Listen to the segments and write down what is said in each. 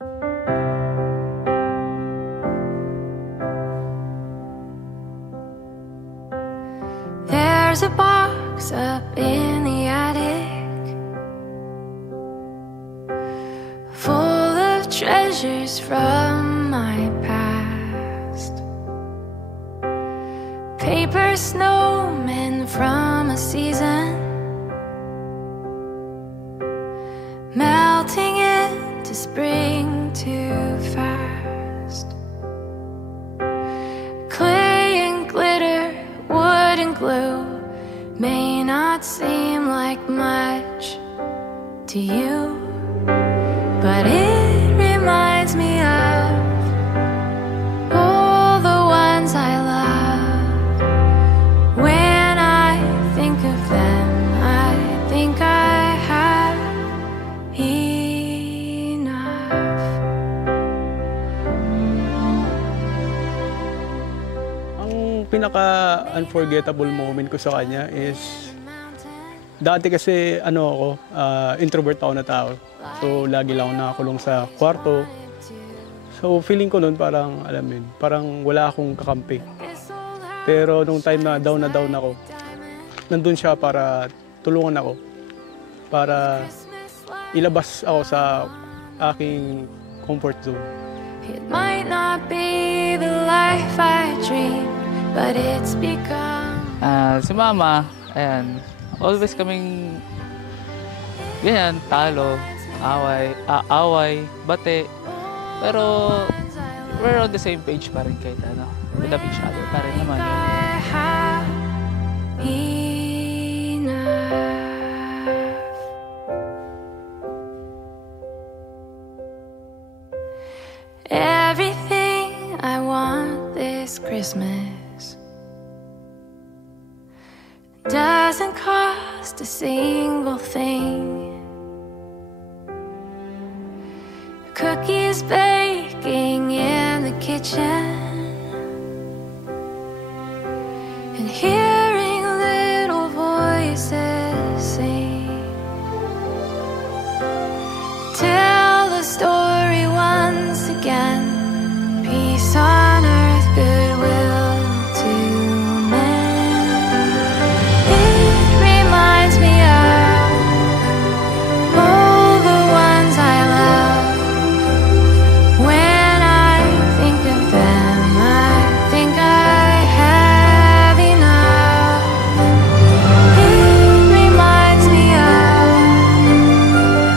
There's a box up in the attic full of treasures from my past. Paper snowmen from a season melting into spring too fast. Clay and glitter, wood and glue may not seem like much to you, but it reminds me of all the ones I love. When I think of them, I think I have enough. Ang pinaka-unforgettable moment ko sa kanya is dati kasi introvert ako na tao. So lagi lang ako nakakulong sa kwarto. So feeling ko noon parang parang wala akong kakampi. Pero nung time na down ako, nandun siya para tulungan ako. Para ilabas ako sa aking comfort zone. It might not be the life I dreamed, but it's become. Si Mama, ayan, always kaming ganyan, talo, away, bate. Pero we're on the same page pa rin kahit we love each other pa rin naman. Everything I want this Christmas doesn't cost a single thing. Cookies baking in the kitchen and hearing little voices sing. Tell the story once again. Peace on earth, goodwill to men. It reminds me of all the ones I love. When I think of them, I think I have enough. It reminds me of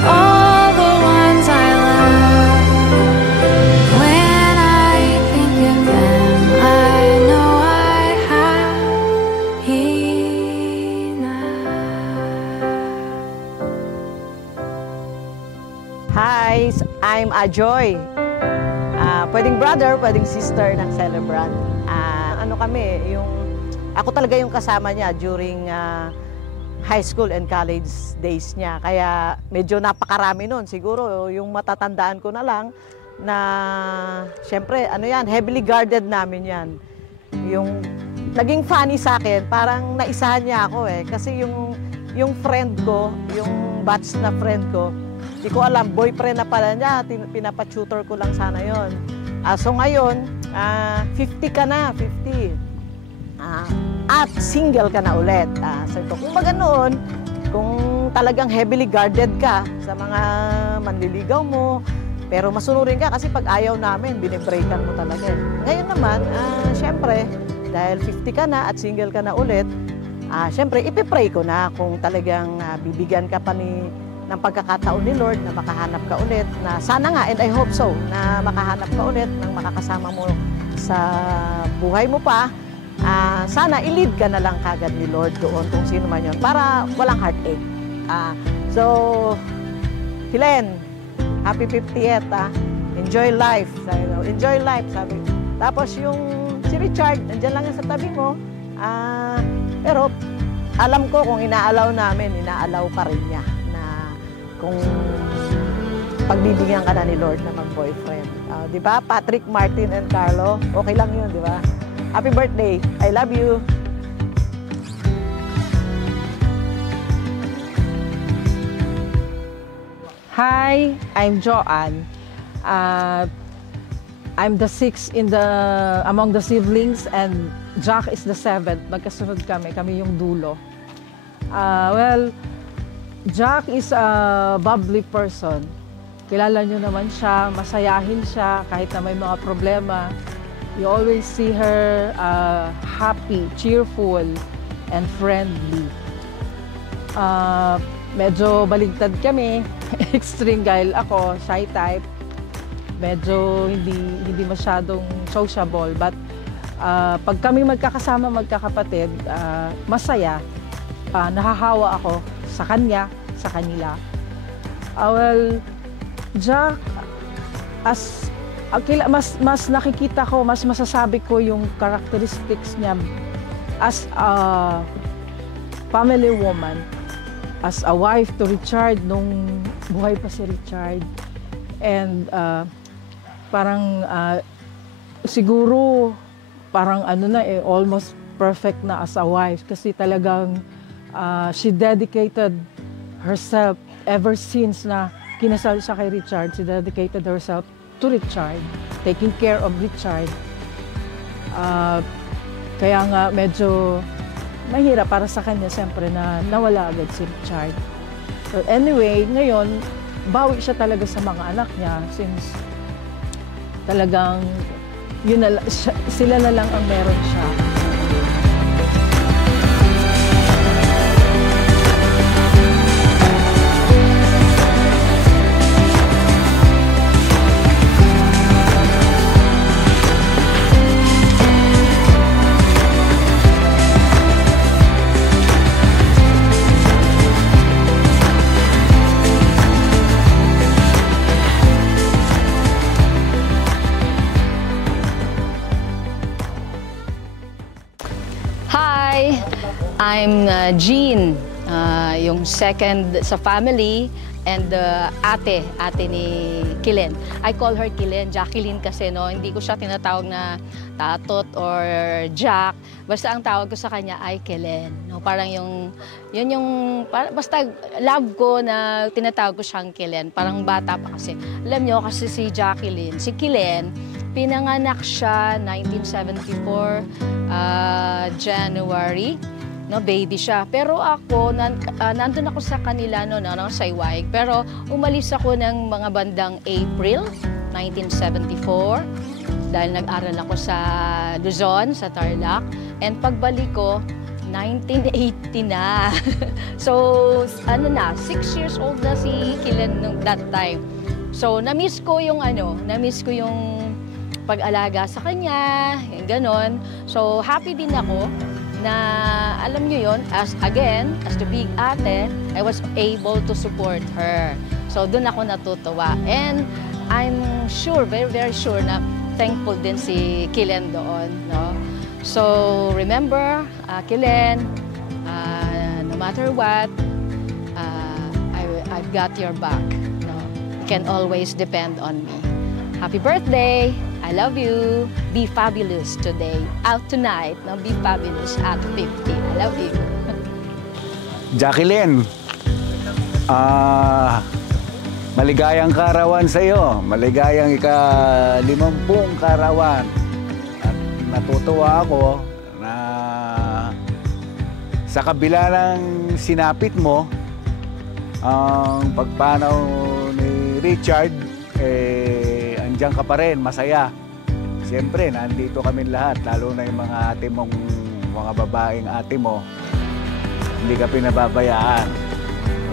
all the ones I love. When I think of them, I know I have enough. Hi, I'm Ajoy. Pwedeng brother, pwedeng sister ng celebrant. Ako talaga yung kasama niya during high school and college days niya. Kaya medyo napakarami nun. Siguro yung matatandaan ko na lang na, syempre, heavily guarded namin yan. Yung naging funny sa akin, parang naisahan niya ako eh. Kasi yung friend ko, yung batch na friend ko, di ko alam, boyfriend na pala niya, pinapatutor ko lang sana yon. So ngayon, 50 ka na, 50. At single ka na ulit. So ito, kung noon, kung talagang heavily guarded ka sa mga manliligaw mo, pero masunurin ka kasi pag ayaw namin, binibreakan mo talaga. Ngayon naman, syempre, dahil 50 ka na at single ka na ulit, syempre, ipipray ko na kung talagang bibigyan ka pa ng pagkakataon ni Lord na makahanap ka ulit, na sana nga, and I hope so, na makahanap ka ulit ng makakasama mo sa buhay mo pa. Sana i-lead ka na lang kagad ni Lord doon kung sino man yun, para walang heartache. So, Helen, happy 50th, enjoy life. Enjoy life, sabi. Tapos yung si Richard, nandiyan lang yan sa tabi mo. Pero alam ko kung inaalaw namin, inaalaw ka rin niya na kung pagbibigyan ka na ni Lord na mag-boyfriend. Di ba? Patrick, Martin, and Carlo, okay lang yun, di ba? Happy birthday. I love you. Hi, I'm Joanne. I'm the sixth among the siblings, and Jack is the seventh. Magkasunod kami yung dulo. Well, Jack is a bubbly person. Kilala nyo naman siya, masayahin siya kahit na may mga problema. You always see her happy, cheerful, and friendly. Medyo baligtad kami. Extreme guile ako, shy type. Medyo hindi masyadong sociable, but pag kami magkakasama, magkakapatid, masaya. Nahahawa ako sa kanya, sa kanila. Well, Jack, mas nakikita ko, mas masasabi ko yung characteristics niya as a family woman, as a wife to Richard nung buhay pa si Richard. And parang siguro parang almost perfect na as a wife kasi talagang she dedicated herself ever since na kinasal siya kay Richard. She dedicated herself to Richard, taking care of Richard. Kaya nga medyo mahirap para sa kanya siyempre na nawala agad si Richard. So anyway, ngayon bawi siya talaga sa mga anak niya since talagang sila na lang ang meron siya. I'm Jean, yung second sa family, and ate ni Kilen. I call her Kilen, Jacqueline kasi no, hindi ko siya tinatawag na Tatot or Jack. Basta ang tawag ko sa kanya ay Kilen. No, parang basta love ko na tinatawag ko siyang Kilen. Parang bata pa kasi. Alam nyo kasi si Jacqueline, si Kilen, pinanganak siya 1974 January. No, baby siya. Pero ako, nandun ako sa kanila sa Iwaig. Pero umalis ako ng mga bandang April 1974 dahil nag-aral ako sa Luzon, sa Tarlac. And pagbalik ko, 1980 na. So, 6 years old na si Kilen nung that time. So, na-miss ko yung pag-alaga sa kanya, yung ganon. So, happy din ako na alam nyo yun, as the big ate, I was able to support her. So doon ako natutuwa. And I'm sure, very, very sure na thankful din si Kilen doon. No? So remember, Kilen, no matter what, I've got your back. No? You can always depend on me. Happy birthday! I love you. Be fabulous today. Out tonight. No? Be fabulous at 50. I love you. Jacqueline, maligayang karawan sa iyo. Maligayang ika-50 karawan. At natutuwa ako na sa kabila ng sinapit mo, ang pagpanaw ni Richard, andiyan ka pa rin, masaya. Siyempre, nandito kami lahat, lalo na yung mga ate mong, mga babaeng ate mo, hindi ka pinababayaan.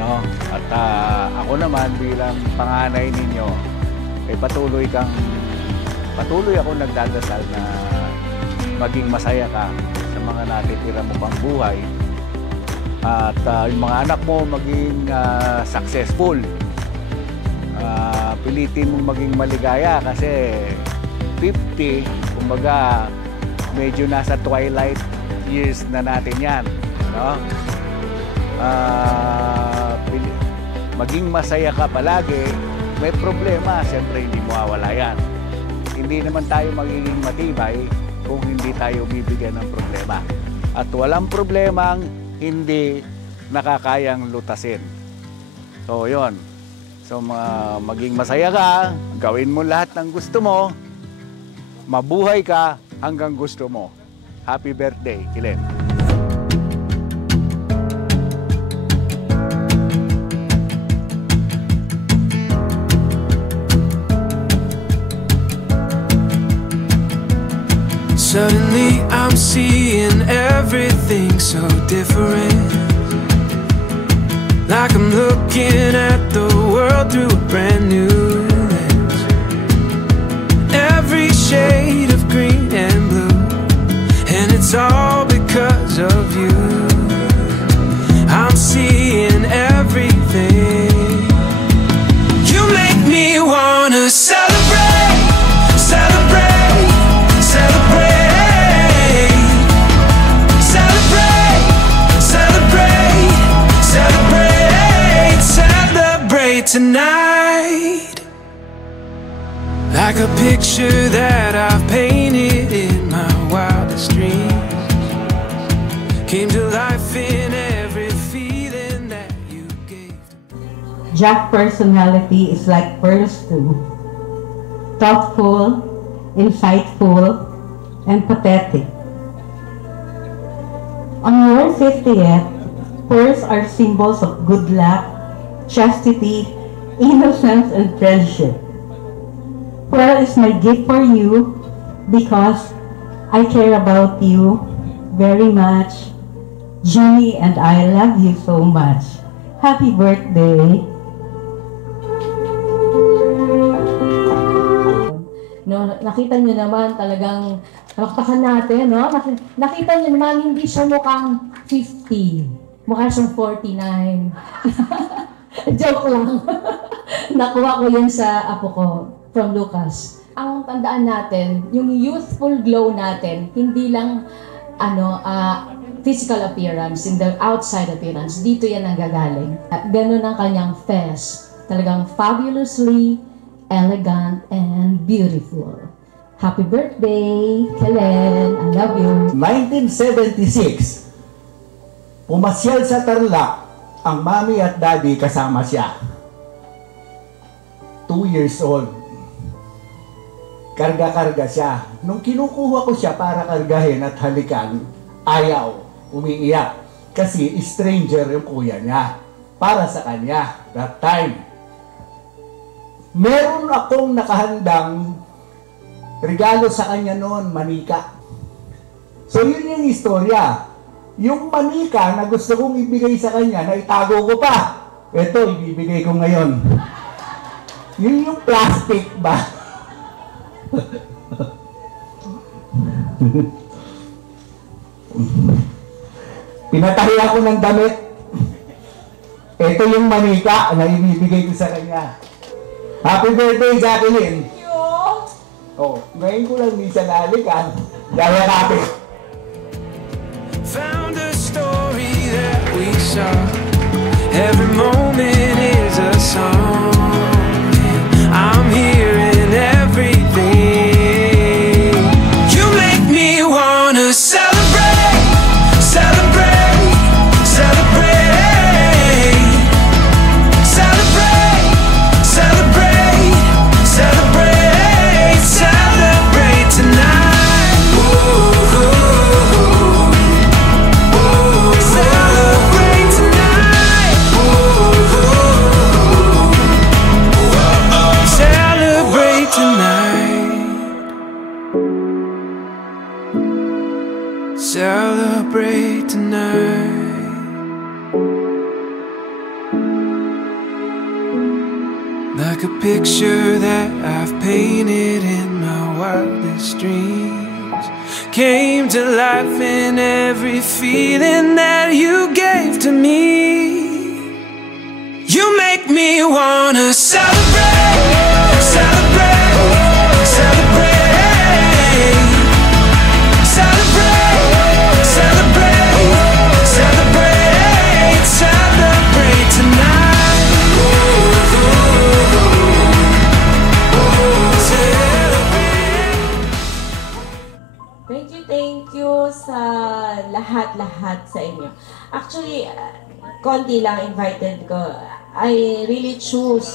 No? At ako naman bilang panganay ninyo, patuloy ako nagdadasal na maging masaya ka sa mga natitira mo pang buhay. At yung mga anak mo maging successful. Pilitin mong maging maligaya kasi 50, kumbaga medyo nasa twilight years na natin yan. No? Maging masaya ka palagi, may problema, siyempre hindi mawawala yan. Hindi naman tayo magiging matibay kung hindi tayo bibigyan ng problema. At walang problemang hindi nakakayang lutasin. So yun, So maging masaya ka, gawin mo lahat ng gusto mo, mabuhay ka hanggang gusto mo. Happy birthday, Kilen. Suddenly I'm seeing everything so different. Like I'm looking at the world through a brand new lens. Every shade of green and blue, and it's all because of you. I'm seeing everything. You make me wanna celebrate, celebrate, celebrate. Tonight, like a picture that I've painted in my wildest dreams, came to life in every feeling that you gave to me. Jack's personality is like Pearl's too. Thoughtful, insightful, and pathetic. On your 50th, pearls are symbols of good luck, chastity, innocence, and friendship. Pearl is my gift for you because I care about you very much. Junie and I love you so much. Happy birthday! No, nakita niyo naman talagang naktakan natin, no? Nakita niyo naman hindi siya mukhang 50. Mukha siyang 49. Joke lang. Nakuha ko yun sa apo ko from Lucas. Ang tandaan natin, yung youthful glow natin, hindi lang physical appearance, in the outside appearance. Dito yan ang gagaling. Ganun ang kanyang fest. Talagang fabulously elegant and beautiful. Happy birthday, Kellen. I love you. 1976, pumasyal sa Tarlac ang mami at daddy, kasama siya. 2 years old. Karga-karga siya. Nung kinukuha ko siya para kargahin at halikan, ayaw, umiiyak. Kasi stranger yung kuya niya. Para sa kanya, that time. Meron akong nakahandang regalo sa kanya noon, manika. So yun yung istorya. Yung manika na gusto kong ibigay sa kanya, na itago ko pa. Ito, ibibigay ko ngayon. Yun yung plastic ba? Pinatahi ako ng damit. Ito yung manika na ibibigay ko sa kanya. Happy birthday, Jacqueline! Thank you! Oh, ngayon ko lang minsan nalikan. Dahil natin. Found a story that we saw. Every moment is a song. I'm hearing everything. You make me wanna celebrate, celebrate, celebrate, celebrate, celebrate, celebrate, celebrate tonight. Ooh. Celebrate tonight. Celebrate tonight. Celebrate tonight. Like a picture that I've painted in my wildest dreams, came to life in every feeling that you gave to me. You make me wanna celebrate, celebrate, celebrate, celebrate, celebrate, celebrate, celebrate tonight. Thank you sa lahat-lahat sa inyo. Actually, konti lang invited ko. I really choose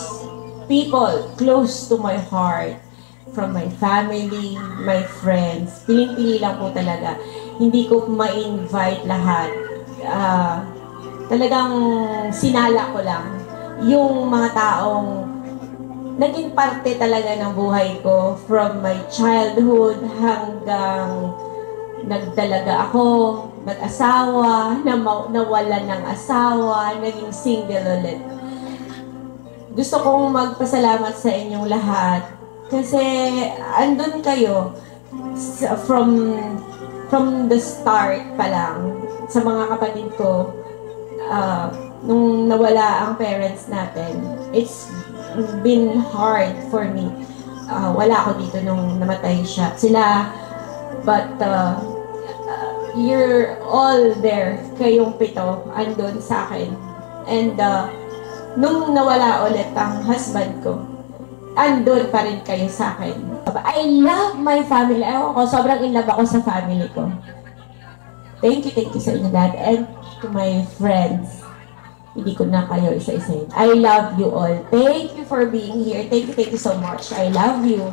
people close to my heart. From my family, my friends. Piling-pili lang po talaga. Hindi ko ma-invite lahat. Talagang sinala ko lang yung mga taong naging parte talaga ng buhay ko from my childhood hanggang nagdalaga ako, nag-asawa, nawalan ng asawa, naging single ulit. Gusto kong magpasalamat sa inyong lahat kasi andun kayo from the start pa lang sa mga kapatid ko. Nung nawala ang parents natin, it's been hard for me. Wala ako dito nung namatay sila. But you're all there. Kayong 7 andun sa akin. And nung nawala ulit ang husband ko, andun pa rin kayo sa akin. I love my family. Sobrang in love ako sa family ko. Thank you sa inyo lahat. And to my friends, hindi ko na kayo isa-isahin. I love you all. Thank you for being here. Thank you so much. I love you.